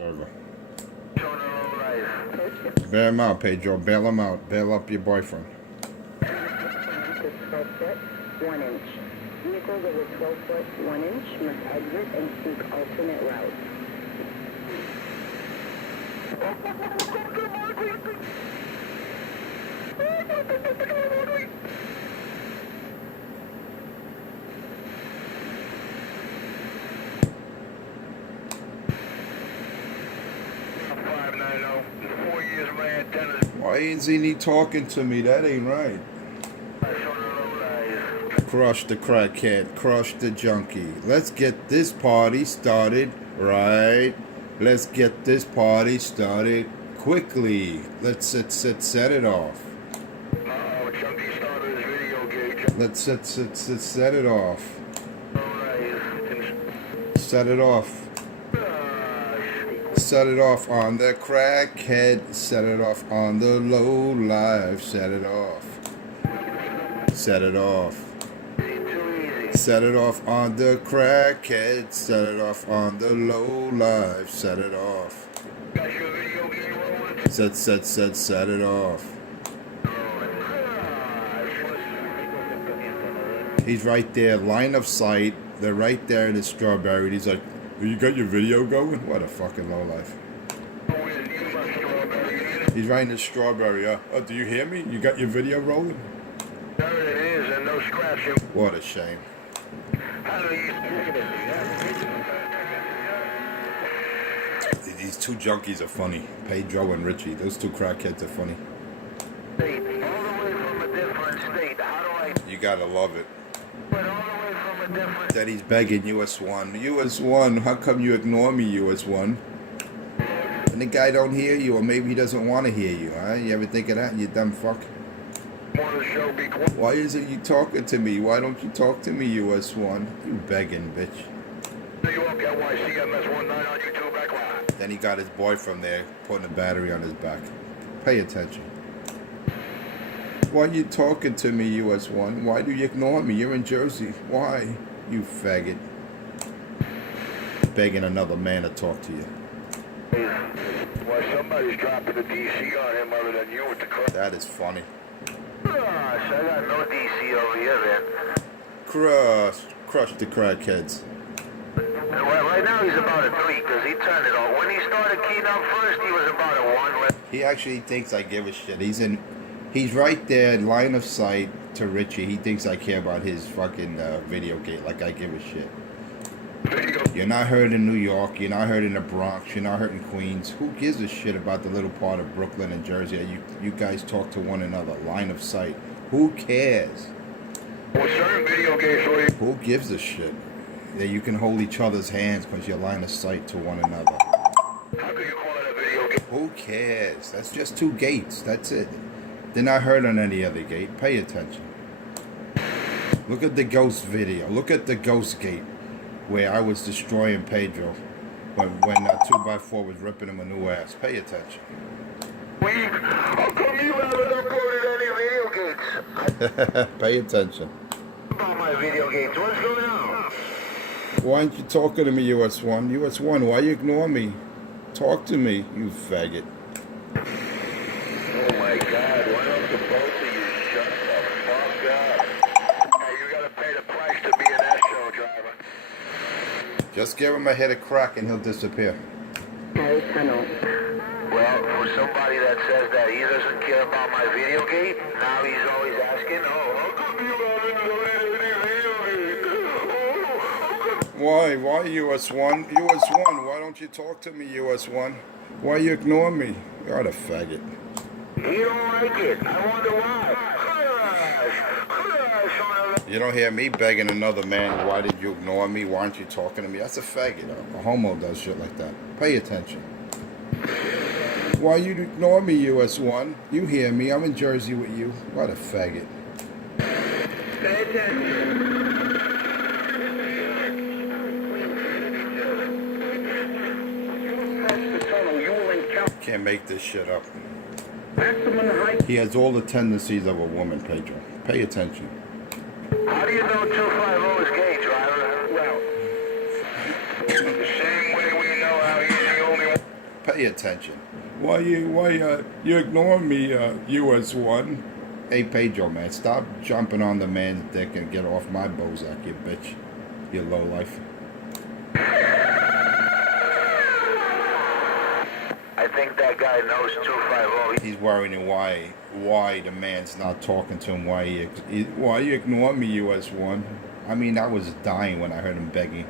Over. Bail him out, Pedro. Bail him out. Bail up your boyfriend. 1 inch. Vehicles over 12 foot 1 inch must exit and seek alternate routes. Why isn't he talking to me? That ain't right. Crush the crackhead, crush the junkie. Let's get this party started, right? Let's get this party started quickly. Let's set it off. Junkie started his video gauge. Let's set it off. Set it off. Set it off on the crackhead. Set it off on the low life. Set it off. Set it off. Set it off on the crackhead. Set it off on the low life. Set it off. Got your video game rolling? Set it off. He's right there, line of sight. They're right there in the strawberry. He's like, you got your video going? What a fucking lowlife. He's right in the strawberry. Oh, do you hear me? You got your video rolling? There it is, and no scratching. What a shame. How do you... These two junkies are funny. Pedro and Richie. Those two crackheads are funny. All the way from a different state. How do I... You gotta love it. But all the way from a different... That he's begging US1. US1, how come you ignore me, US1? And the guy don't hear you, or maybe he doesn't want to hear you, huh? You ever think of that, you dumb fuck? Want to show be quiet? Why isn't you talking to me? Why don't you talk to me, US1? You begging, bitch. New York, NYCMS 19 on YouTube, back live. Then he got his boyfriend there, putting a battery on his back. Pay attention. Why are you talking to me, US1? Why do you ignore me? You're in Jersey. Why? You faggot. Begging another man to talk to you. Why somebody's dropping a DC on him other than you with the crap. That is funny. Gosh, I got no DC over here, man. Crush the crackheads. Well, right now he's about a 3 because he turned it off. When he started keying up first, he was about a 1. He actually thinks I give a shit. He's right there, line of sight to Richie. He thinks I care about his fucking video game, like I give a shit. You're not heard in New York. You're not heard in the Bronx. You're not heard in Queens. Who gives a shit about the little part of Brooklyn and Jersey that you guys talk to one another? Line of sight. Who cares? Well, certain video games, Who gives a shit that you can hold each other's hands because you're line of sight to one another? how could you call it a video game? Who cares? That's just two gates. That's it. They're not heard on any other gate. Pay attention. Look at the ghost video. Look at the ghost gate where I was destroying Pedro when 2x4 was ripping him a new ass. Pay attention. How come you haven't uploaded any video games? Pay attention. About my video games, what's going on? Why aren't you talking to me, US1? US1, why you ignore me? Talk to me, you faggot. Oh my God, why don't the both of you shut the fuck up? Hey, you gotta pay the price to be an Astro driver. Just give him a hit of crack and he'll disappear. Harry Tunnel. Well, for somebody that says that he doesn't care about my video game, now he's always asking, oh, how come you haven't loaded any video games? Oh, how come... Why? Why, US1? US1, why don't you talk to me, US1? Why you ignore me? You're a faggot. He don't like it. I wonder why. You don't hear me begging another man, why did you ignore me? Why aren't you talking to me? That's a faggot. A homo does shit like that. Pay attention. Why you ignore me, US1? You hear me. I'm in Jersey with you. What a faggot. Pay attention. Can't make this shit up. Maximum height. He has all the tendencies of a woman, Pedro. Pay attention. How do you know 250 is gay, driver? Well, the same way we know how he's the only one. Pay attention. Why you ignoring me, US1? Hey, Pedro, man, stop jumping on the man's dick and get off my Bozak, you bitch. You lowlife. I think that guy knows 250. He's worrying why the man's not talking to him. Why you ignoring me, US1? I mean, I was dying when I heard him begging.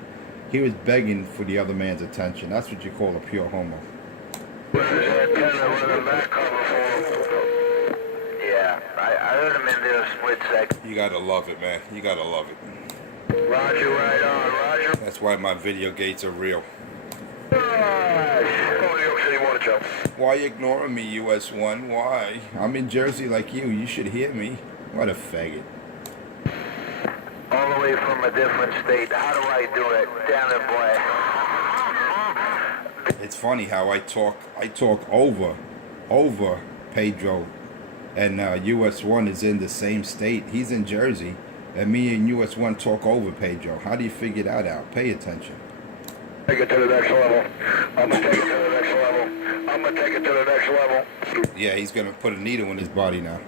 He was begging for the other man's attention. That's what you call a pure homo. Yeah, I heard him in there a split second. You gotta love it, man. You gotta love it. Roger, right on, Roger. That's why my video gates are real. New York City Water Jump. Why you ignoring me, US1? Why? I'm in Jersey like you. You should hear me. What a faggot. All the way from a different state. How do I do it? Damn it, boy. It's funny how I talk over Pedro, and US1 is in the same state. He's in Jersey, and me and US1 talk over Pedro. How do you figure that out? Pay attention. Take it to the next level. I'm gonna take it to the next level. I'm gonna take it to the next level. Yeah, he's gonna put a needle in his body now.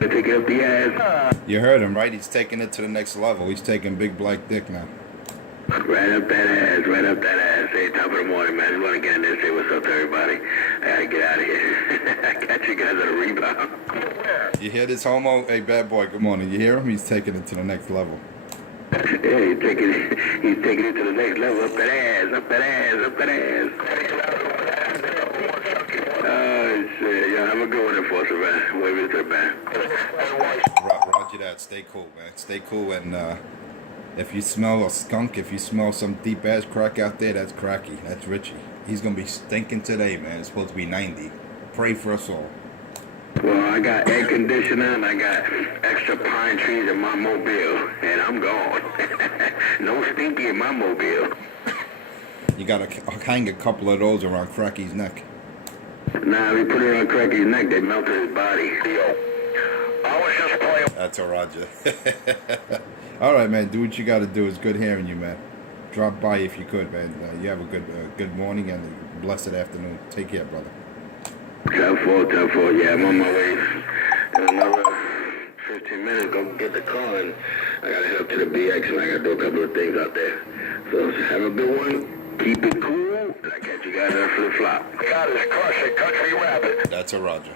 Take it up the ass. You heard him, right? He's taking it to the next level. He's taking big black dick now. Right up that ass, right up that ass. Hey, top of the morning, man. I just want to get in there and say what's up to everybody. I gotta get out of here. I got you guys at a rebound. You hear this homo? Hey, bad boy, good morning. You hear him? He's taking it to the next level. Yeah, he's taking it to the next level. Up that ass, up that ass, up that ass. Oh, shit. Yeah, have a good one, Enforcer, man. Wave it to the back. Roger that. Stay cool, man. Stay cool. And if you smell a skunk, if you smell some deep ass crack out there, that's Cracky. That's Richie. He's gonna be stinking today, man. It's supposed to be 90. Pray for us all. Well, I got air conditioner and I got extra pine trees in my mobile, and I'm gone. No stinky in my mobile. You gotta hang a couple of those around Cracky's neck. Nah, we put it on Cracky's neck, they melted his body. Yo, I was just playing. That's a Roger. All right, man. Do what you gotta do. It's good hearing you, man. Drop by if you could, man. You have a good morning and a blessed afternoon. Take care, brother. 10-4, yeah, I'm on my way. In another 15 minutes, go get the car, and I gotta head up to the BX, and I gotta do a couple of things out there. So have a good one. Keep it cool, and I catch you guys on flip-flop. God is crushing Country Rabbit. That's a Roger.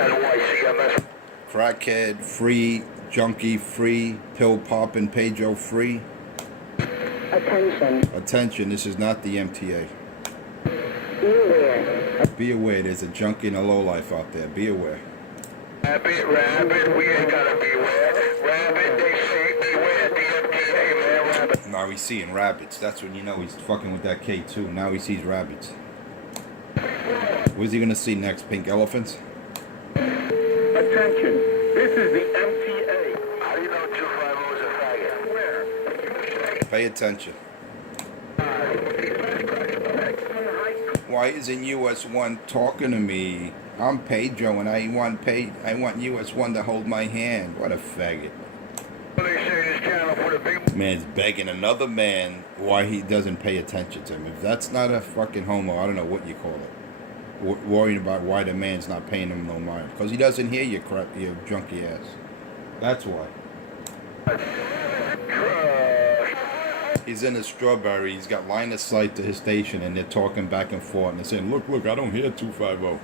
NYCMS. Crackhead free, junkie free, pill popping Pedro free. Attention. Attention, this is not the MTA. Be aware. Be aware, there's a junkie and a lowlife out there. Be aware. Rabbit, we ain't gotta beware. Rabbit, they say beware the MTA, man, Rabbit. Now he's seeing rabbits. That's when you know he's fucking with that K2. Now he sees rabbits. What's he gonna see next? Pink elephants? Attention, this is the MTA. How do you know 250 is a faggot? Where? Pay attention. Why isn't US1 talking to me? I'm Pedro and I want US1 to hold my hand. What a faggot. Man's begging another man why he doesn't pay attention to him. If that's not a fucking homo, I don't know what you call it. Worrying about why the man's not paying him no mind. Because he doesn't hear you, crap, you junkie ass. That's why. He's in a Strawberry. He's got line of sight to his station, and they're talking back and forth. And they're saying, look, I don't hear 250.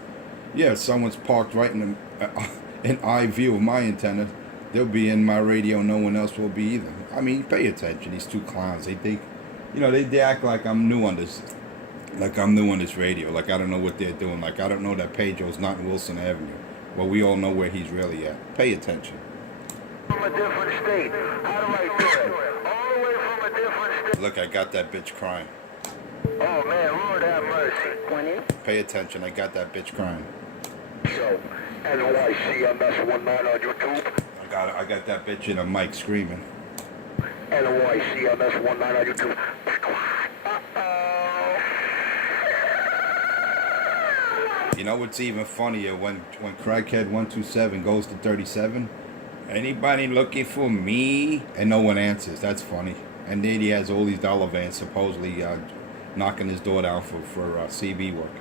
Yeah, if someone's parked right in eye view of my antenna, they'll be in my radio. No one else will be either. I mean, pay attention. These two clowns, they think, they act like I'm new on this. Like I'm new on this radio. Like I don't know what they're doing. Like I don't know that Pedro's not in Wilson Avenue. Well, we all know where he's really at. Pay attention. From a different state. How do I do it? All the way from a different state. Look, I got that bitch crying. Oh man, Lord have mercy. One in. Pay attention. I got that bitch crying. So, NYCMS19 on YouTube. I got that bitch in a mic screaming. NYCMS19 on YouTube. You know what's even funnier? When Crackhead 127 goes to 37, anybody looking for me? And no one answers. That's funny. And then he has all these dollar vans supposedly knocking his door down for CB work.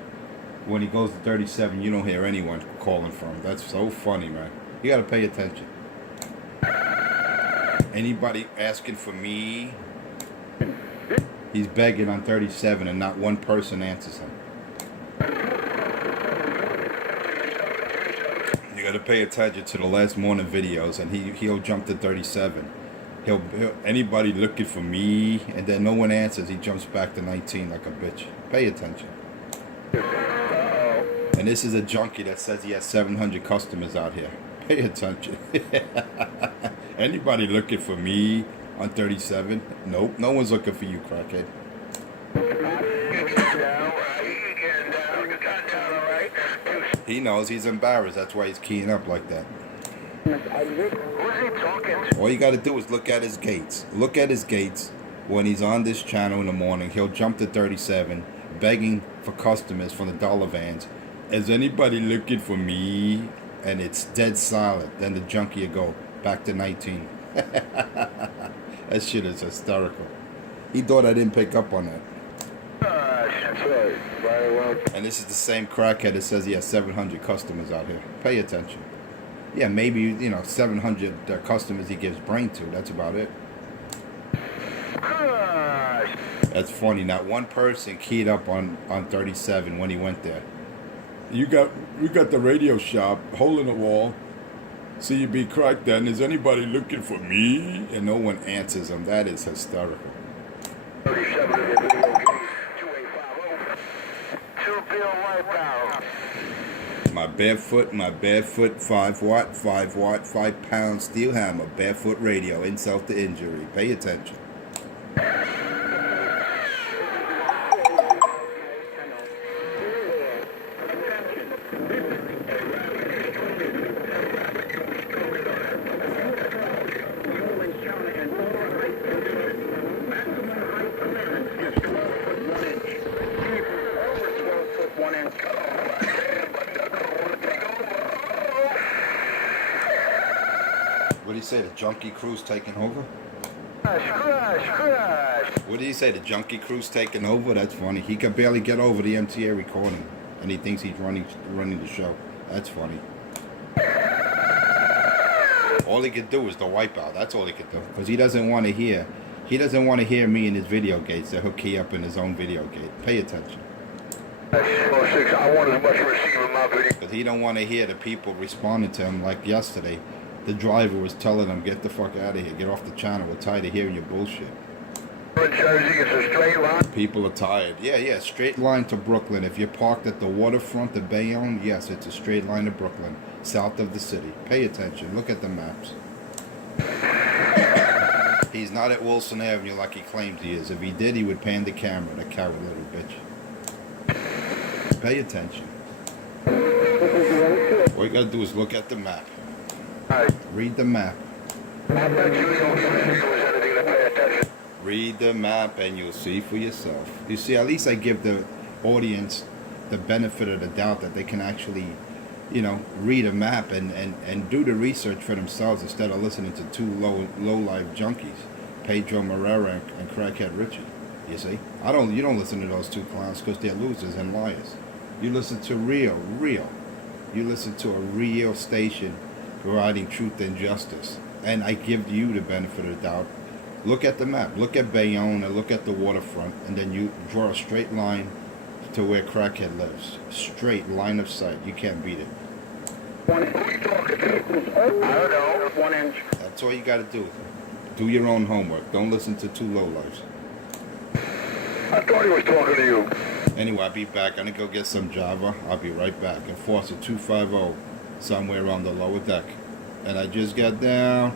When he goes to 37, you don't hear anyone calling for him. That's so funny, man. You gotta pay attention. Anybody asking for me, he's begging on 37 and not one person answers him. You gotta pay attention to the last morning videos, and he'll jump to 37. He'll anybody looking for me, and then no one answers. He jumps back to 19 like a bitch. Pay attention. And this is a junkie that says he has 700 customers out here. Pay attention. Anybody looking for me on 37? Nope, no one's looking for you, crackhead. He knows he's embarrassed. That's why he's keying up like that. All you got to do is look at his gates. Look at his gates when he's on this channel in the morning. He'll jump to 37, begging for customers from the dollar vans. Is anybody looking for me? And it's dead silent. Then the junkie will go back to 19. That shit is hysterical. He thought I didn't pick up on that. That's right. Very well. And this is the same crackhead that says he has 700 customers out here. Pay attention. Yeah, maybe, 700 customers he gives brain to. That's about it. That's funny. Not one person keyed up on 37 when he went there. We got the radio shop, hole in the wall. CB crack then. Is anybody looking for me? And no one answers him. That is hysterical. 37 in the video game. 2850. 2 bill wipeout. My barefoot 5 watt, 5 pound steel hammer, barefoot radio, insult to injury. Pay attention. What did he say? The junkie crew's taking over? Crash. What did he say? The junkie crew's taking over? That's funny. He can barely get over the MTA recording, and he thinks he's running the show. That's funny. All he could do is the wipeout. That's all he could do, because he doesn't want to hear. He doesn't want to hear me in his video gates. So he'll key up in his own video gate.Ay attention. 06, I want as much receive in my video. Because he don't want to hear the people responding to him like yesterday. The driver was telling him, get the fuck out of here. Get off the channel. We're tired of hearing your bullshit. In Jersey, it's a straight line. People are tired. Yeah. Straight line to Brooklyn. If you're parked at the waterfront of Bayonne, yes, it's a straight line to Brooklyn, south of the city. Pay attention. Look at the maps. He's not at Wilson Avenue like he claims he is. If he did, he would pan the camera. The coward little bitch. Pay attention. All you gotta do is look at the map. Read the map. I bet you don't give his viewers anything to pay attention. Read the map and you'll see for yourself. You see, at least I give the audience the benefit of the doubt that they can actually, read a map and do the research for themselves instead of listening to two low-life junkies, Pedro Morera and Crackhead Richie. You see, you don't listen to those two clowns because they're losers and liars. You listen to real. You listen to a real station providing truth and justice. And I give you the benefit of the doubt. Look at the map. Look at Bayonne and look at the waterfront. And then you draw a straight line to where Crackhead lives. Straight line of sight. You can't beat it. Who are you talking to? I don't know. 1 inch. That's all you got to do. Do your own homework. Don't listen to two lowlifes. I thought he was talking to you. Anyway, I'll be back. I'm going to go get some Java. I'll be right back. Enforcer 250 somewhere on the lower deck. And I just got down.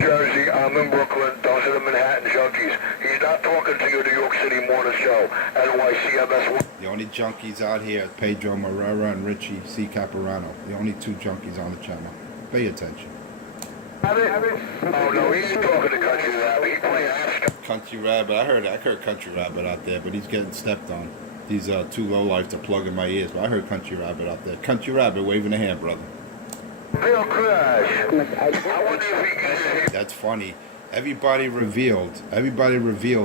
Jersey, I'm in Brooklyn. Those are the Manhattan junkies. He's not talking to your New York City morning show. NYCMS. The only junkies out here are Pedro Morera and Richie C. Caparano. The only two junkies on the channel. Pay attention. Oh no, he ain't talking to Country Rabbit. He playing Ascot. Country Rabbit. I heard Country Rabbit out there, but he's getting stepped on. These two lowlifes are plugging my ears, but I heard Country Rabbit out there. Country Rabbit waving a hand, brother. Bill Crash. I wonder if he can. That's funny. Everybody revealed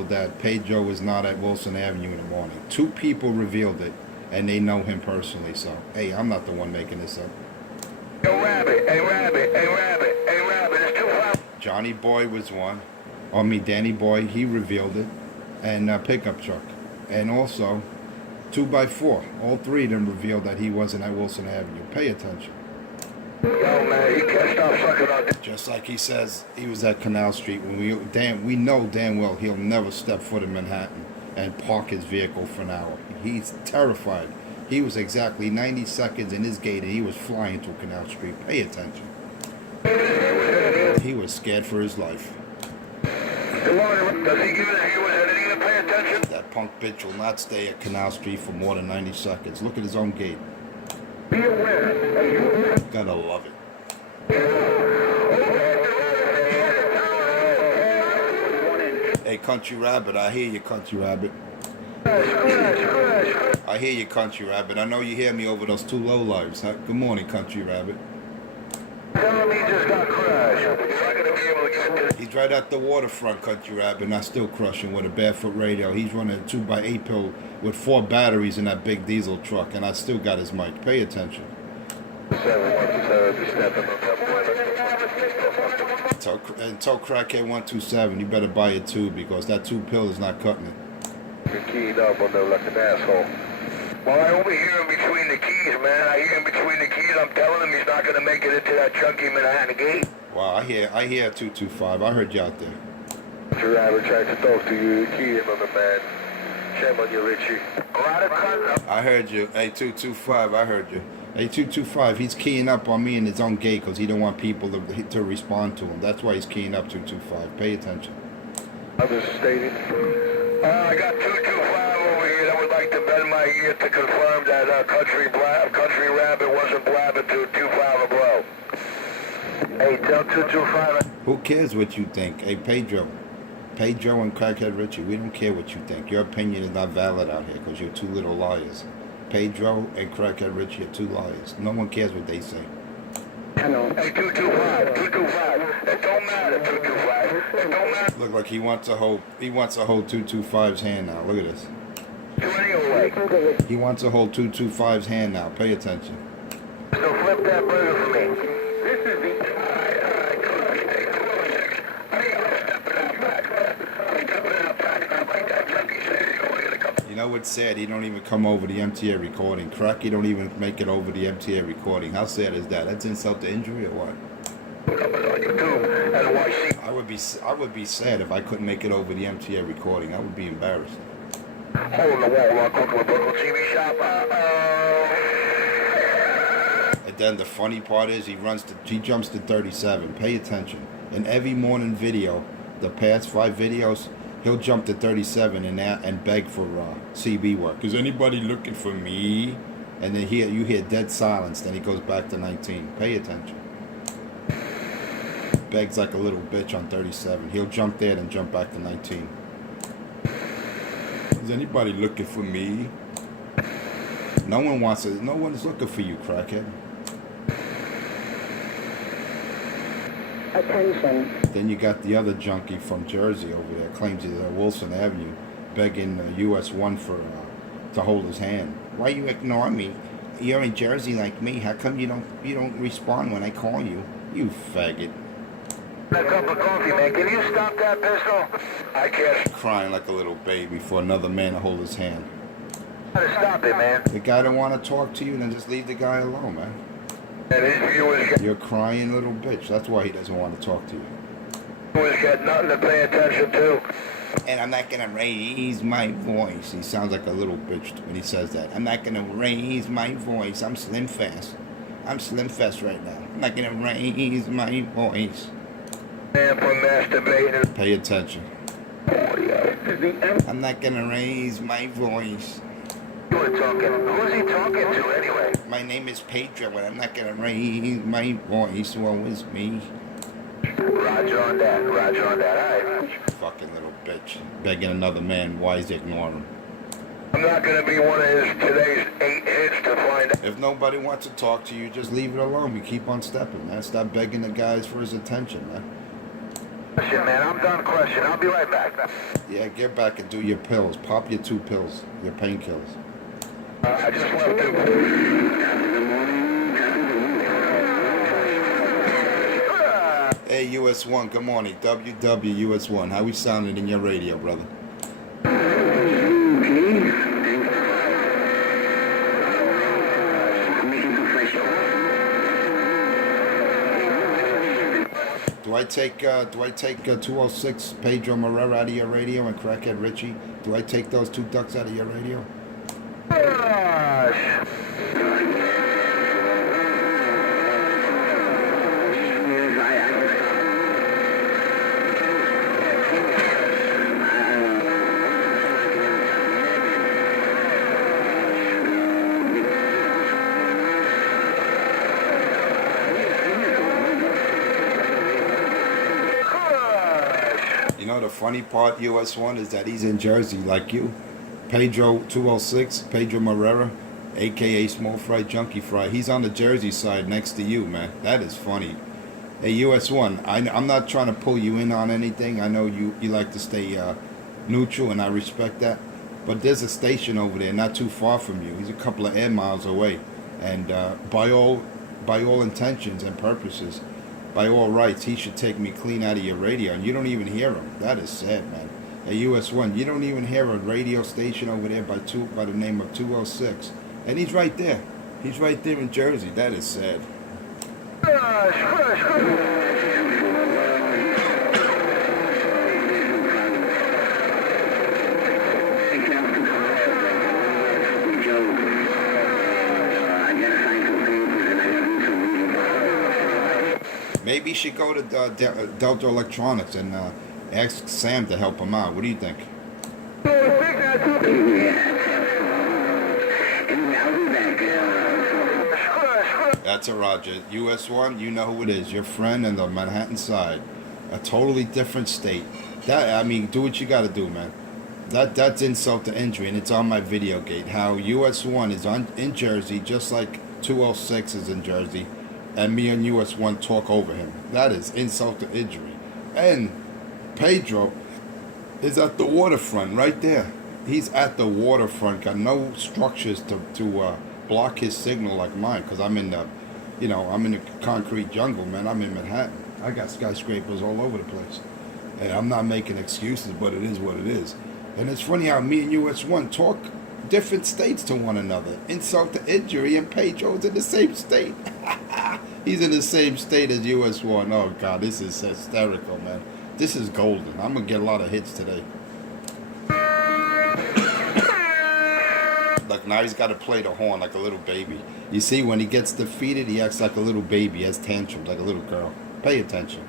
that Pedro was not at Wilson Avenue in the morning. 2 people revealed it, and they know him personally. So, hey, I'm not the one making this up. Yo, Rabbit, it's 2-5. Johnny Boy was one. Danny Boy, he revealed it. And Pickup Truck. And also, 2x4. All 3 of them revealed that he wasn't at Wilson Avenue. Pay attention. Yo, man, he can't stop sucking on this. Just like he says he was at Canal Street. When we know damn well he'll never step foot in Manhattan and park his vehicle for an hour. He's terrified. He was exactly 90 seconds in his gate and he was flying to Canal Street. Pay attention. He was scared for his life. Does he give it? He was anything to pay attention? That punk bitch will not stay at Canal Street for more than 90 seconds. Look at his own gate. Be aware. Gotta love it. Hey, Country Rabbit, I hear you, Country Rabbit. I hear you, Country Rabbit. I know you hear me over those 2 lowlifes. Huh? Good morning, Country Rabbit. Tell him he just got crushed. You're not gonna be able to get to. He's right at the waterfront, Country Rabbit, and I still crush him with a barefoot radio. He's running a 2x8 pill with 4 batteries in that big diesel truck, and I still got his mic. Pay attention. Tell Crackhead 127, you better buy it too, because that 2 pill is not cutting it. You're keyed up on there like an asshole. Well, I overhear him between the keys, man. I hear him between the keys. I'm telling him he's not going to make it into that chunky Manhattan gate. Wow, I hear 225. I heard you out there. Mr. Rabbit tried to talk to you. You keyed him on the man. Shame on you, Richie. A lot of cuts. I heard you. Hey, 225, I heard you. Hey, 225, he's keying up on me in his own gate because he don't want people to respond to him. That's why he's keying up 225. Pay attention. I'm just stating. I got 225 over here that would like to bend my ear to confirm that Country Rabbit wasn't blabbing to 25 or below. Hey, tell 225. Who cares what you think? Hey, Pedro and Crackhead Richie, we don't care what you think. Your opinion is not valid out here because you're 2 little liars. Pedro and Crackhead Richie are 2 liars. No one cares what they say. Hello. Hey, 225. It don't matter, 225. It don't matter. Look like he wants to hold 225's hand now. Look at this. Do anyway. He wants to hold 225's hand now. Pay attention. So flip that burger for me. This is the... You know what's sad? He don't even come over the MTA recording. Cracky don't even make it over the MTA recording. How sad is that? That's insult to injury or what? I would be sad if I couldn't make it over the MTA recording. I would be embarrassed. Hole in the wall, rock local TV shop. And then the funny part is he jumps to 37. Pay attention. In every morning video, the past 5 videos, he'll jump to 37 and beg for CB work. Is anybody looking for me? And then you hear dead silence. Then he goes back to 19. Pay attention. Begs like a little bitch on 37. He'll jump there and jump back to 19. Is anybody looking for me? No one wants it. No one is looking for you, crackhead. Attention. Then you got the other junkie from Jersey over there, claims he's at Wilson Avenue, begging US 1 to hold his hand. Why you ignore me? You're in Jersey like me. How come you don't respond when I call you? You faggot. A cup of coffee, man. Can you stop that pistol? I can't. Crying like a little baby for another man to hold his hand. Gotta stop it, man. The guy don't want to talk to you, then just leave the guy alone, man. And his viewers You're crying little bitch. That's why he doesn't want to talk to you. got nothing to pay attention to. And I'm not gonna raise my voice. He sounds like a little bitch when he says that. I'm not gonna raise my voice. I'm Slim Fast. I'm Slim Fast right now. I'm not gonna raise my voice. Man for masturbating. Pay attention. Audio. I'm not gonna raise my voice. You were talking. Who's he talking to anyway? My name is Pedro, and I'm not gonna raise my voice. Woe is me. Roger on that. Roger on that. All right. Fucking little bitch. Begging another man. Why is he ignoring him? I'm not gonna be one of his today's 8 hits to find out. If nobody wants to talk to you, just leave it alone. You keep on stepping, man. Stop begging the guys for his attention, man. Question, man. I'm done question. I'll be right back. Yeah, get back and do your pills. Pop your 2 pills, your painkillers. I just left him. Hey, US1, good morning. WWUS1. How we sounding in your radio, brother? Do I take 206 Pedro Marrera out of your radio and Crackhead Richie? Do I take those 2 ducks out of your radio? You know the funny part, US1, is that he's in Jersey like you. Pedro 206, Pedro Marrera, aka Small Fry Junkie Fry. He's on the Jersey side next to you, man. That is funny. Hey, US1, I'm not trying to pull you in on anything. I know you like to stay neutral, and I respect that. But there's a station over there not too far from you. He's a couple of air miles away. And by all intentions and purposes, by all rights, he should take me clean out of your radio. And you don't even hear him. That is sad, man. Hey, US1, you don't even hear a radio station over there by the name of 206. And he's right there. He's right there in Jersey. That is sad. Maybe you should go to Delta Electronics and ask Sam to help him out. What do you think? That's a Roger. US1, you know who it is. Your friend in the Manhattan side. A totally different state. Do what you got to do, man. That's insult to injury, and it's on my video gate. How US1 is in Jersey, just like 206 is in Jersey, and me and US1 talk over him. That is insult to injury. And Pedro is at the waterfront right there. He's at the waterfront, got no structures to block his signal like mine, because I'm in the concrete jungle, man. I'm in Manhattan. I got skyscrapers all over the place. And I'm not making excuses, but it is what it is. And it's funny how me and US1 talk different states to one another. Insult to injury, and Pedro's in the same state. He's in the same state as US1. Oh, God, this is hysterical, man. This is golden. I'm going to get a lot of hits today. Look, now he's got to play the horn like a little baby. You see, when he gets defeated, he acts like a little baby. He has tantrums like a little girl. Pay attention.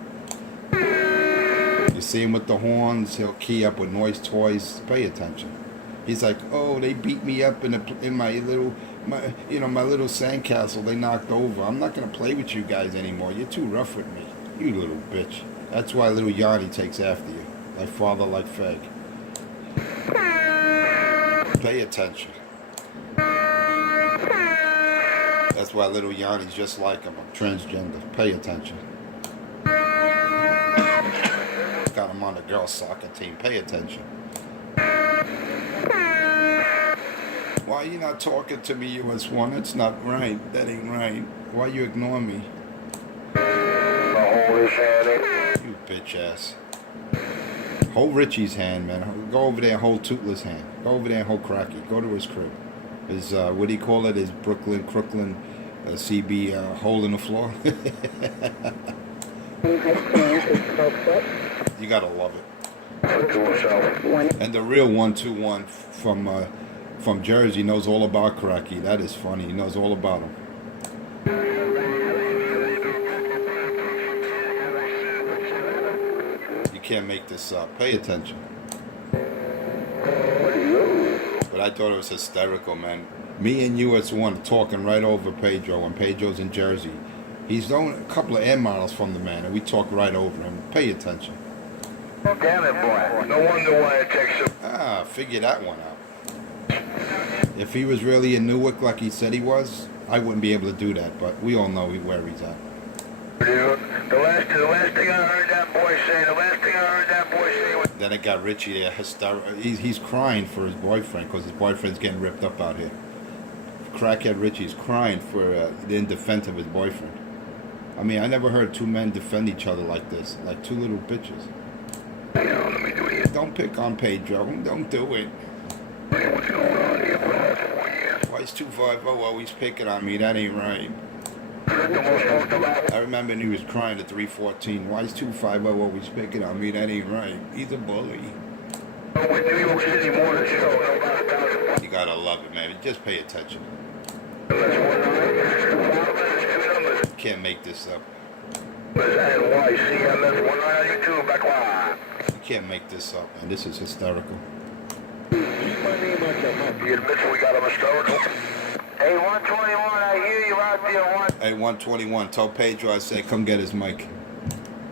You see him with the horns. He'll key up with noise toys. Pay attention. He's like, oh, they beat me up in my little sandcastle. They knocked over. I'm not going to play with you guys anymore. You're too rough with me. You little bitch. That's why little Yanni takes after you. Like father, like fag. Pay attention. That's why little Yanni's just like him. I'm transgender. Pay attention. Got him on the girls' soccer team. Pay attention. Why are you not talking to me, US1? That's not right. That ain't right. Why you ignore me? You bitch ass. Hold Richie's hand, man. Go over there and hold Tootler's hand. Go over there and hold Cracky. Go to his crib. His, what do you call it? His Crooklyn, CB hole in the floor. You gotta love it. And the real 121 from Jersey knows all about Cracky. That is funny. He knows all about him. You can't make this up. Pay attention. But I thought it was hysterical, man. Me and US1 talking right over Pedro, and Pedro's in Jersey. He's only a couple of air miles from the man, and we talk right over him. Pay attention. Damn it, boy. No wonder why it takes him. Figure that one out. If he was really in Newark like he said he was, I wouldn't be able to do that, but we all know where he's at. Dude, the last thing I heard that boy say was... Then I got Richie there, hysterical. He's crying for his boyfriend because his boyfriend's getting ripped up out here. Crackhead Richie's crying for in defense of his boyfriend. I mean, I never heard two men defend each other like this, like two little bitches. Let me do it. Don't pick on Pedro. Don't do it. Hey, what's going on here for the last 4 years? Why is 250 always picking on me? That ain't right. The most talked about. I remember when he was crying at 314. Why is 250 always picking on me? That ain't right. He's a bully. With New York City Morning Show, about 1,000. You gotta love it, man. Just pay attention. That's Can't make this up. NYCMS 19 on YouTube, back live. You can't make this up, and this is hysterical. You admit we got a hysterical? Hey, 121, I hear you out there. Hey, 121, tell Pedro I said come get his mic.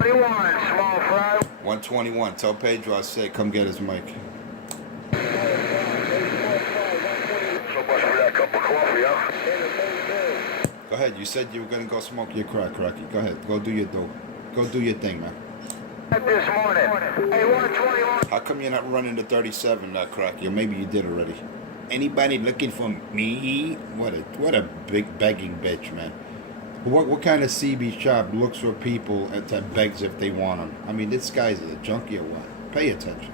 121, small fry. 121, tell Pedro I said come get his mic. So much for that cup of coffee, huh? Go ahead, you said you were gonna go smoke your crack, Cracky. Go ahead, go do your dope. Go do your thing, man. This morning. Hey, 121. How come you're not running the 37, Cracky? Or maybe you did already. Anybody looking for me? What a big begging bitch, man. What kind of CB shop looks for people that begs if they want them? I mean, this guy's a junkie or what? Pay attention.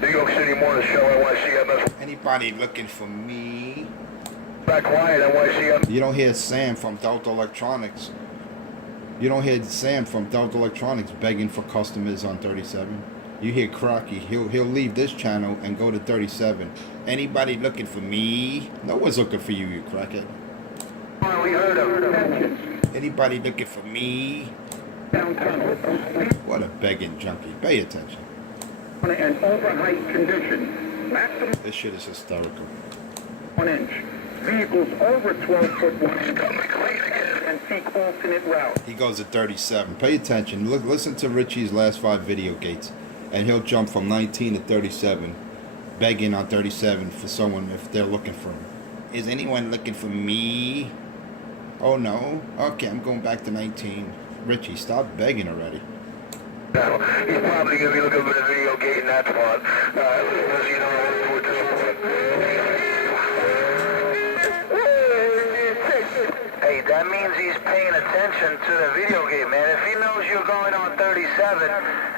New York City Morning Show, NYCMS. Anybody looking for me? Back quiet, NYCMS. You don't hear Sam from Delta Electronics. You don't hear Sam from Delta Electronics begging for customers on 37. You hear Crocky. He'll leave this channel and go to 37. Anybody looking for me? No one's looking for you, you crackhead. We heard of. Anybody looking for me? What a begging junkie. Pay attention. On an overheight condition, maximum This shit is hysterical. 1 inch. Vehicles over 12 foot wide and seek alternate routes. He goes to 37. Pay attention. Listen to Richie's last 5 video gates. And he'll jump from 19 to 37. Begging on 37 for someone if they're looking for him. Is anyone looking for me? Oh no? Okay, I'm going back to 19. Richie, stop begging already. Now, he's probably going to be looking for the video gate in that spot. As you know, with Hey, that means he's paying attention to the video gate, man. If he knows you're going on 37,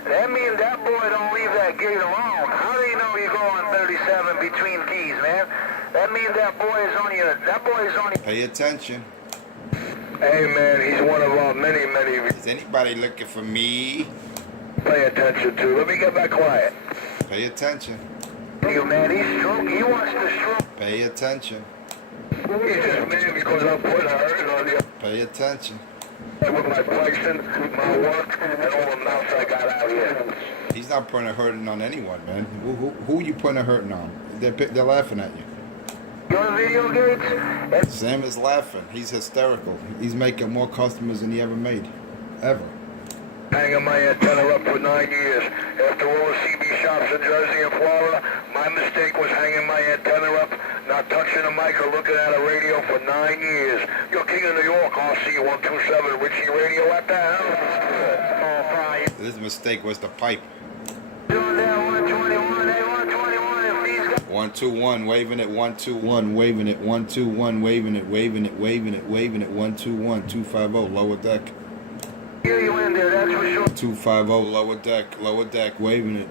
that means that boy don't leave that gate alone. How do you know you go on 37 between keys, man? That means that boy is on you. That boy is on you. Pay attention. Hey, man, he's one of our many. Is anybody looking for me? Pay attention to. Let me get back quiet. Pay attention. You, man, he's stroking. He wants to stroke. Pay attention. He's just mad because I'm putting a hurt on you. Pay attention. With my pricing, my work, and all the mouths I got out here. He's not putting a hurting on anyone, man. Who you putting a hurting on? They're laughing at you. Your video gates? Sam is laughing. He's hysterical. He's making more customers than he ever made. Ever. Hanging my antenna up for 9 years. After all the CB shops in Jersey and Florida, my mistake was hanging my antenna up, not touching the mic or looking at a radio for 9 years. You're King of New York, RC127, Richie Radio. What the hell? His mistake was the pipe. Doing that 121, hey, 121, if these guys... 121, waving it, 121, waving it, 121, waving it, waving it, waving it, waving it, 121, 250, lower deck. Hear you in there, that's for sure. 250, lower deck, waving it.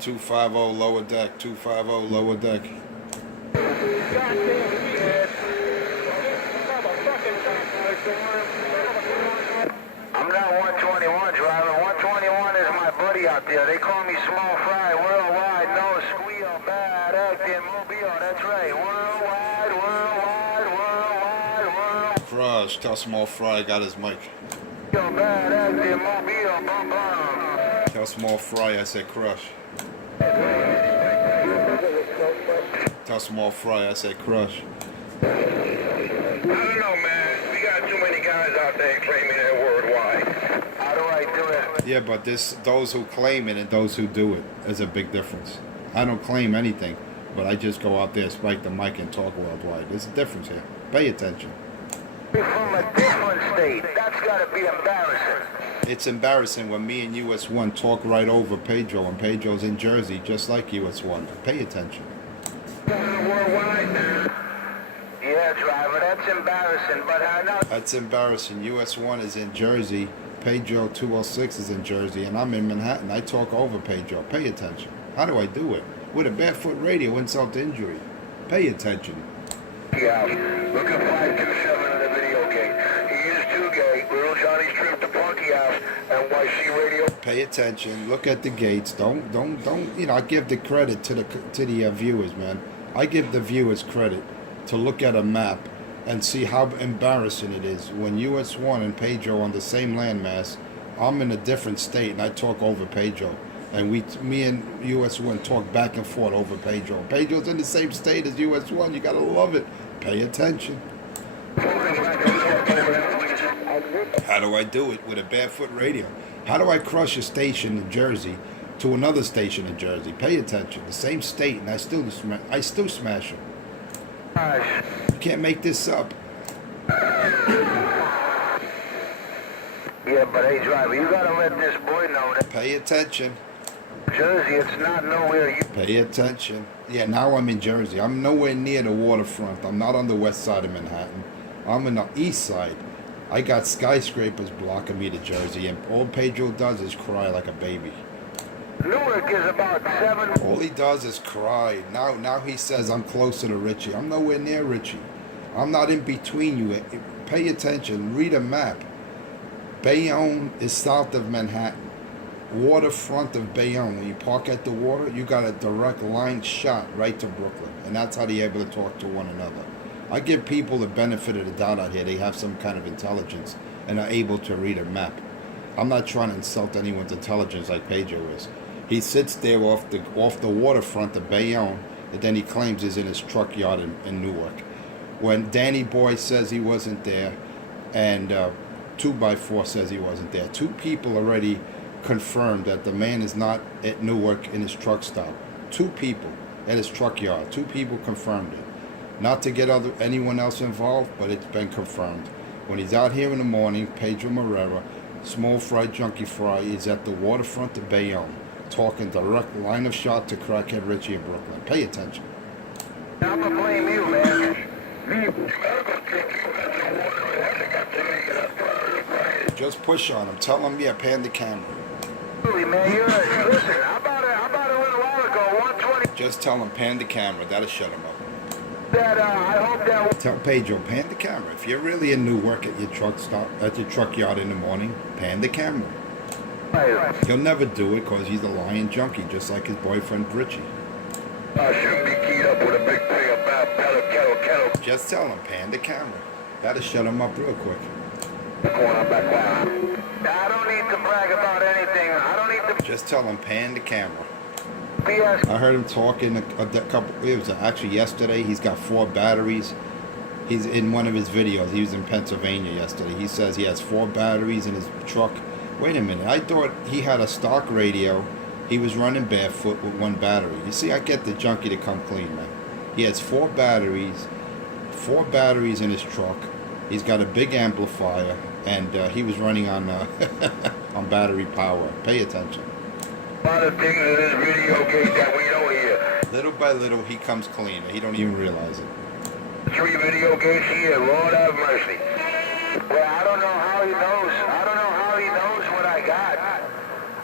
250, lower deck, 250, lower deck. I'm not 121 driving. 121 is my buddy out there. They call me Small Fry, worldwide, no squeal, bad acting, mobile. That's right, worldwide. Crush, tell Small Fry got his mic. Yo, bad acting, mobile, bum bum. Tell Small Fry I said crush. Tell Small Fry I said crush. I don't know, man. We got too many guys out there claiming they're worldwide. How do I do it? Yeah, but those who claim it and those who do it is a big difference. I don't claim anything, but I just go out there, spike the mic, and talk worldwide. There's a difference here. Pay attention. From a different state. That's gotta be embarrassing. It's embarrassing when me and US1 talk right over Pedro, and Pedro's in Jersey, just like US1. Pay attention. Worldwide now. Yeah, driver, that's embarrassing, but I know. That's embarrassing. US1 is in Jersey, Pedro 206 is in Jersey, and I'm in Manhattan. I talk over Pedro. Pay attention. How do I do it? With a barefoot radio, insult to injury. Pay attention. Yeah, look at 527 in the video game. He is too gay. Little Johnny's trip to Punky House, NYC Radio. Pay attention. Look at the gates. Don't. You know, I give the credit to the viewers, man. I give the viewers credit to look at a map and see how embarrassing it is when US1 and Pedro on the same landmass. I'm in a different state and I talk over Pedro, and me and US1 talk back and forth over Pedro. Pedro's in the same state as US1. You gotta love it. Pay attention. How do I do it with a barefoot radio? How do I crush a station in Jersey to another station in Jersey? Pay attention. The same state, and I still smash them. You can't make this up. Yeah, but hey, driver, you gotta let this boy know that Pay attention. Jersey, it's not nowhere you. Pay attention. Yeah, now I'm in Jersey. I'm nowhere near the waterfront. I'm not on the west side of Manhattan. I'm in the east side. I got skyscrapers blocking me to Jersey, and all Pedro does is cry like a baby. Newark is about 7. All he does is cry. Now he says I'm closer to Richie. I'm nowhere near Richie. I'm not in between you. Pay attention. Read a map. Bayonne is south of Manhattan. Waterfront of Bayonne. When you park at the water, you got a direct line shot right to Brooklyn. And that's how they're able to talk to one another. I give people the benefit of the doubt out here. They have some kind of intelligence and are able to read a map. I'm not trying to insult anyone's intelligence like Pedro is. He sits there off the waterfront of Bayonne, and then he claims he's in his truck yard in Newark. When Danny Boy says he wasn't there, and 2x4 says he wasn't there, two people already confirmed that the man is not at Newark in his truck stop. Two people at his truck yard. Two people confirmed it. Not to get anyone else involved, but it's been confirmed. When he's out here in the morning, Pedro Moreira, Small Fry Junkie Fry, is at the waterfront of Bayonne, talking direct line of shot to crackhead Richie in Brooklyn. Pay attention. I'm gonna blame you, man. Just push on him. Tell him, yeah, pan the camera. Man, listen, how about a little while ago, 120. Just tell him, pan the camera. That'll shut him up. That I hope that. Tell Pedro, pan the camera. If you're really in Newark at your truck yard in the morning, pan the camera. He'll never do it because he's a lying junkie, just like his boyfriend Richie. I shouldn't be keyed up with a big thing about kettle. Just tell him, pan the camera. That'll shut him up real quick. Going on back down. I don't need to brag about anything. I don't need to. Just tell him, pan the camera. BS. I heard him talking it was actually yesterday. He's got 4 batteries. He's in one of his videos. He was in Pennsylvania yesterday. He says he has 4 batteries in his truck. Wait a minute. I thought he had a stock radio. He was running barefoot with 1 battery. You see, I get the junkie to come clean, man. He has 4 batteries in his truck. He's got a big amplifier, and he was running on on battery power. Pay attention. A lot of things in this video game that we don't hear. Little by little, he comes clean. He don't even realize it. 3 video games here, Lord have mercy. Well, I don't know how he knows. I don't know how he knows what I got.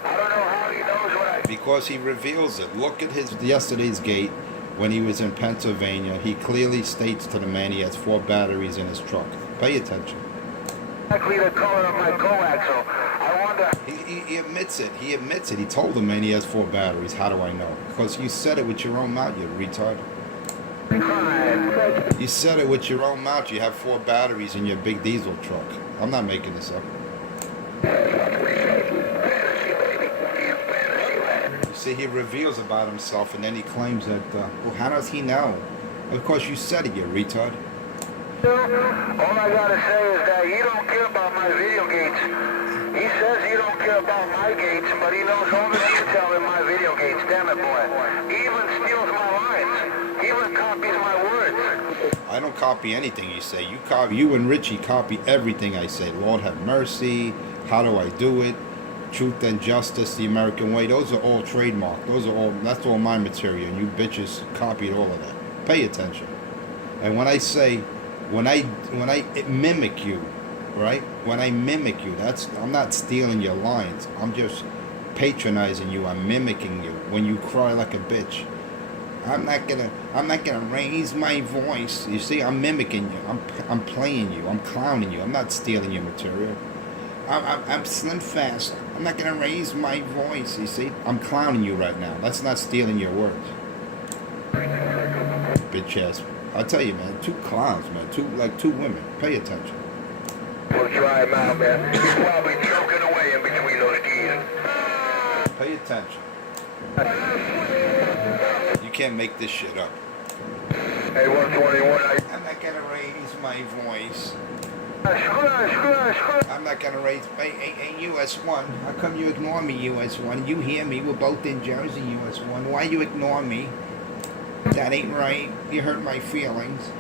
I don't know how he knows what I... Because he reveals it. Look at his yesterday's gate when he was in Pennsylvania. He clearly states to the man he has 4 batteries in his truck. Pay attention. Exactly the color of my coaxial. I wonder... He admits it. He admits it. He told the man he has 4 batteries. How do I know? Because you said it with your own mouth, you retard. You said it with your own mouth. You have 4 batteries in your big diesel truck. I'm not making this up. You see, he reveals about himself, and then he claims that, well, how does he know? Of course, you said it, you retard. All I gotta say is that he don't care about my video gates. He says he don't care about my gates, but he knows all the detail in my video gates. Damn it, boy. He even steals my lines. He even copies my words. I don't copy anything you say. You and Richie copy everything I say. Lord have mercy. How do I do it? Truth and Justice, The American Way. Those are all trademark. That's all my material. And you bitches copied all of that. Pay attention. And when I mimic you, right? When I mimic you, I'm not stealing your lines. I'm just patronizing you. I'm mimicking you. When you cry like a bitch, I'm not gonna raise my voice. You see, I'm mimicking you. I'm playing you. I'm clowning you. I'm not stealing your material. I'm Slim Fast. I'm not gonna raise my voice. You see, I'm clowning you right now. That's not stealing your words. Bitch ass. I'll tell you, man. 2 clowns, man. 2 women. Pay attention. We'll try him out, man. He's probably choking away in between those keys. Pay attention. You can't make this shit up. Hey, 121. I'm not gonna raise my voice. I'm not gonna raise. Hey, US1. How come you ignore me, US1? You hear me? We're both in Jersey, US1. Why you ignore me? That ain't right. You hurt my feelings.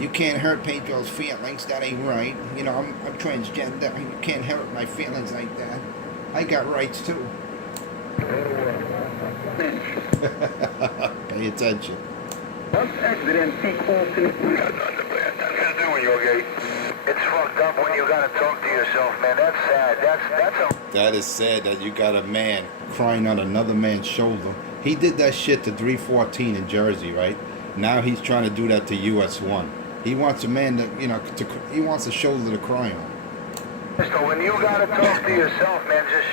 You can't hurt Pedro's feelings. That ain't right. You know, I'm transgender. You can't hurt my feelings like that. I got rights too. Pay attention. Let's exit and seek alternate route. Nothing doing you, okay? It's fucked up when you gotta talk to yourself, man. That's sad. That is sad that you got a man crying on another man's shoulder. He did that shit to 314 in Jersey, right? Now he's trying to do that to US1. He wants a man that, he wants a shoulder to cry on. So when you gotta talk to yourself, man, just...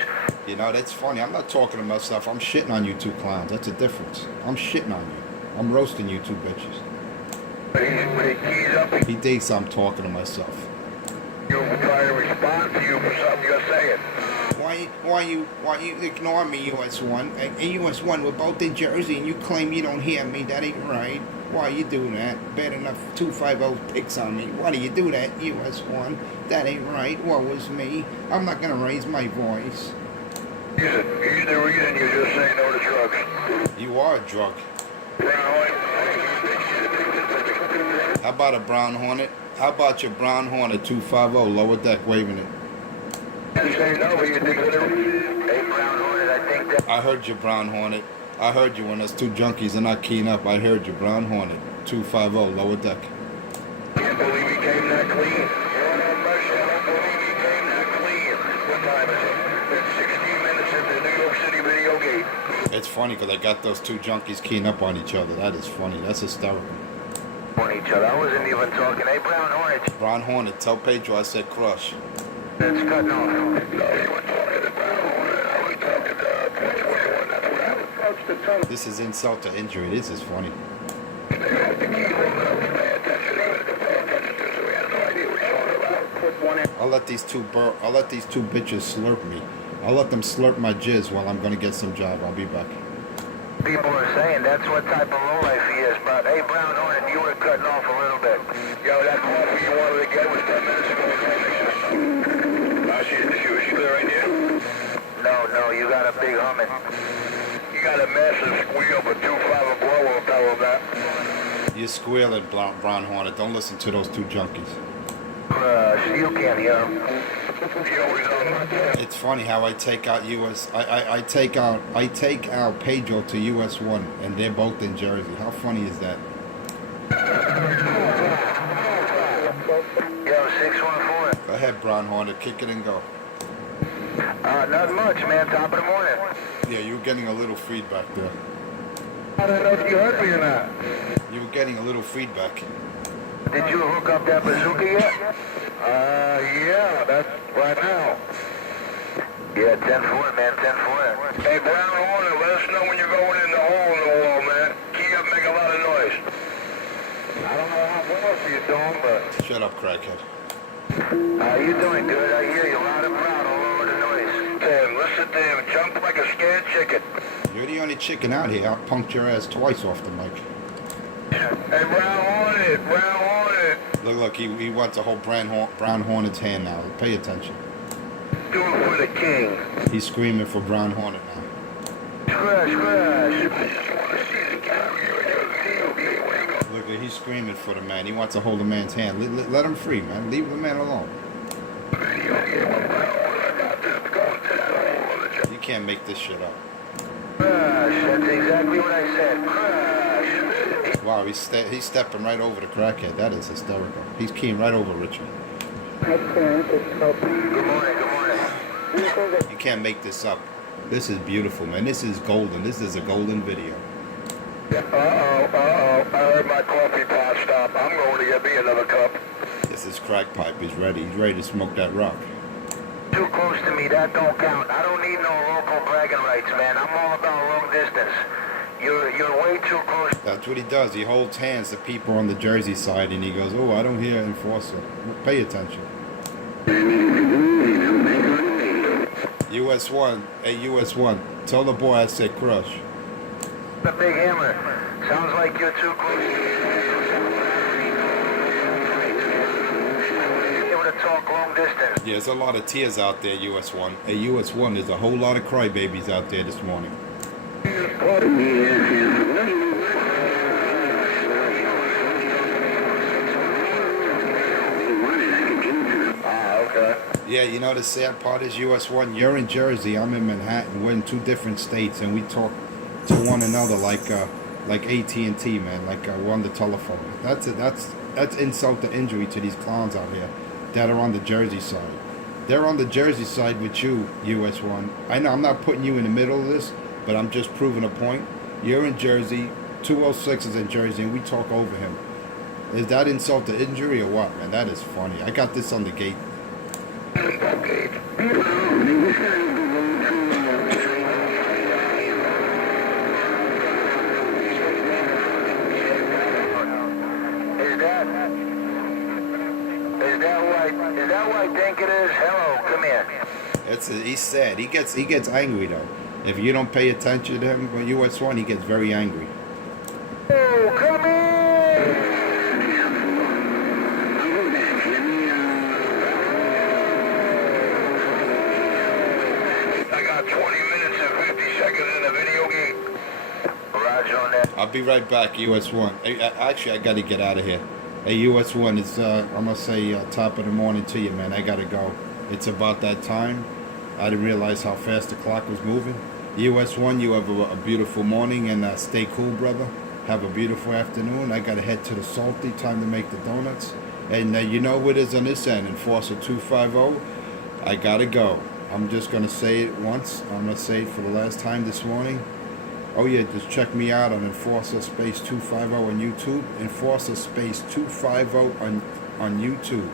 You know, that's funny. I'm not talking to myself. I'm shitting on you 2 clowns. That's a difference. I'm shitting on you. I'm roasting you 2 bitches. Keys up. He thinks I'm talking to myself. You try to respond to you for something you're saying. Why you ignore me, US1? Hey, US1, we're both in Jersey and you claim you don't hear me. That ain't right. Why you do that? Bad enough 250 picks on me. Why do you do that, US1? That ain't right. What was me? I'm not gonna raise my voice. He's the reason you just say no to drugs. You are a drug. How about a Brown Hornet? How about your Brown Hornet 250 lower deck waving it? You say no, but you think that hey, Brown Hornet, I think that... I heard your Brown Hornet. I heard you when those 2 junkies are not keying up. I heard your Brown Hornet 250 lower deck. Can't believe he came that clean. Lord have mercy, I don't believe he came that clean. What time is it? It's 16 minutes into the New York City video gate. It's funny because I got those 2 junkies keying up on each other. That is funny. That's hysterical. On each other. I wasn't even talking. Hey, Brown Hornet. Brown Hornet, tell Pedro I said crush. It's cutting off. No, you were talking to Brown Hornet. I was talking to 21. That's what happened. Approach the tunnel. This is insult to injury. This is funny. They have to keep holding up to pay attention. Even if they pay attention to, so we have no idea what he's talking about. Put one in. I'll let these 2 bitches slurp me. I'll let them slurp my jizz while I'm gonna get some job. I'll be back. People are saying that's what type of lowlife he is, but hey, Brown Hornet, you were cutting off a little bit. Yo, that coffee you wanted to get was 10 minutes ago. She there right there? No, you got a big humming. You got a massive squeal, but 2.5 blow won't tell him that. You're squealing, Brown Hornet. Don't listen to those 2 junkies. You can't hear him. He always on my desk. It's funny how I take out I take out Pedro to US1 and they're both in Jersey. How funny is that? Yo, 614. Go ahead, Brown Hornet, kick it and go. Not much, man. Top of the morning. Yeah, you were getting a little feedback there. I don't know if you heard me or not. You were getting a little feedback. Did you hook up that bazooka yet? Yeah, that's right now. Yeah, 10-4, man, 10-4. Hey, Brown Hornet, let us know when you're going in the hole in the wall, man. Key up, make a lot of noise. I don't know how well you're doing, but... Shut up, crackhead. You're doing good. I hear you loud and proud all over the noise. Damn, listen to him. Jump like a scared chicken. You're the only chicken out here. I'll punch your ass twice off the mic. Hey, Brown Hornet. Look, he wants a whole Brown Hornet's hand now. Pay attention. Do it for the king. He's screaming for Brown Hornet now. Crash. I just want to see the camera. he's screaming for the man. He wants to hold the man's hand. Let him free, man. Leave the man alone. You can't make this shit up. Crash, that's exactly what I said. Crash. Wow, he's stepping right over the crackhead. That is hysterical. He's keying right over Richard. High clearance is 12. Good morning, good morning. Vehicles at You can't make this up. This is beautiful, man. This is golden. This is a golden video. I heard my coffee pot stop. I'm going to get me another cup. This is crack pipe. He's ready. He's ready to smoke that rock. Too close to me, that don't count. I don't need no local bragging rights, man. I'm all about long distance. You're way too close. That's what he does. He holds hands to people on the Jersey side, and he goes, "Oh, I don't hear enforcer. Pay attention." US 1, hey US 1, tell the boy I said crush. The big hammer. Sounds like you're too close. Able to talk long distance. Yeah, there's a lot of tears out there, US 1. Hey, US 1, there's a whole lot of crybabies out there this morning. Okay. Yeah, you know the sad part is US 1, you're in Jersey, I'm in Manhattan. We're in two different states, and we talk to one another like AT&T, man, like we're on the telephone. That's insult to injury to these clowns out here that are on the Jersey side. They're on the Jersey side with you, US 1. I know I'm not putting you in the middle of this, but I'm just proving a point. You're in Jersey, 206 is in Jersey, and we talk over him. Is that insult to injury or what, man? That is funny. I got this on the gate. Is that who I think it is? Hello, come here. He's sad. He gets angry though. If you don't pay attention to him, when US 1, he gets very angry. Oh, come here! I got 20 minutes and 50 seconds in the video game. Roger on that. I'll be right back, US 1. Hey, actually, I got to get out of here. Hey, US 1, it's, I'm going to say top of the morning to you, man. I got to go. It's about that time. I didn't realize how fast the clock was moving. US 1, you have a beautiful morning, and stay cool, brother. Have a beautiful afternoon. I got to head to the Salty. Time to make the donuts. And you know what is on this end, Enforcer 250. I got to go. I'm just going to say it once. I'm going to say it for the last time this morning. Oh yeah, just check me out on Enforcer Space 250 on YouTube. Enforcer Space 250 on YouTube.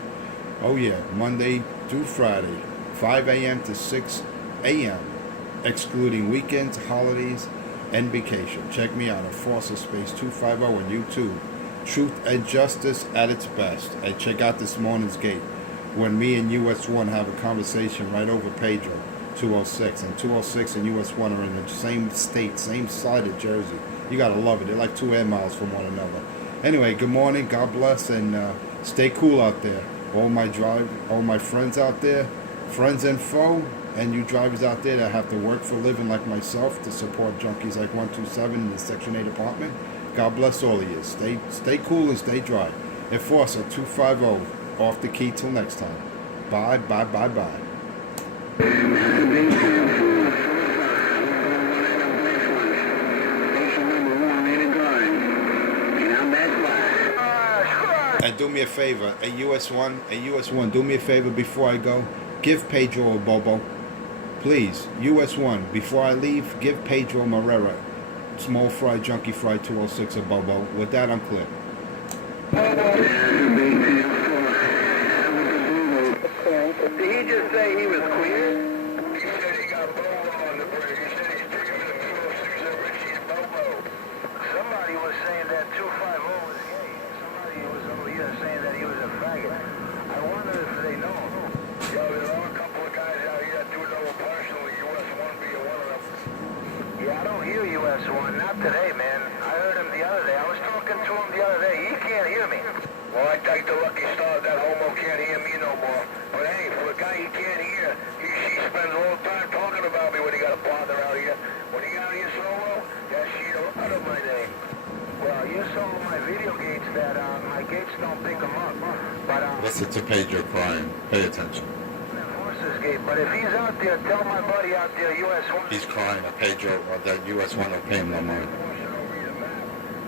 Oh yeah, Monday through Friday, 5 a.m. to 6 a.m., excluding weekends, holidays, and vacation. Check me out, Enforcer Space 250 on YouTube. Truth and justice at its best. And check out this morning's gate when me and US 1 have a conversation right over Pedro. 206 and 206 and US 1 are in the same state, same side of Jersey. You gotta love it. They're like 2 air miles from one another. Anyway, good morning, God bless, and stay cool out there. All my friends out there, friends and foe, and you drivers out there that have to work for a living like myself to support junkies like 127 in the Section 8 apartment. God bless all of you. Stay cool and stay dry. Enforcer 250 off the key till next time. Bye, bye, bye, bye. And do me a favor, a US 1, do me a favor before I go. Give Pedro a bobo. Please, US 1, before I leave, give Pedro Marrera, small fry, junkie fry 206 a bobo. With that, I'm clear. Did he just say he was queer? He said he got Bobo on the bridge. He said he's taking him to 206 at Richie's Bobo. Somebody was saying that 250 was gay. Somebody was over here saying that he was a faggot. I wonder if they know him. Yo, there are a couple of guys out here that do know him personally. US 1 being one of them. Yeah, I don't hear US 1. Not today, man. I heard him the other day. I was talking to him the other day. He can't hear me. Well, I thank the lucky stars that homo can't hear me no more. But hey, for a guy he can't hear, he spends all the time talking about me when he got a partner out here. When he out here solo, that shit out of my name. Well, you saw my video. video gates that my gates don't pick him up. But Listen to Pedro crying. Pay attention. Forces gate. But if he's out there, tell my buddy out there, US 1. He's crying. Pedro, that US 1 will pay him no more.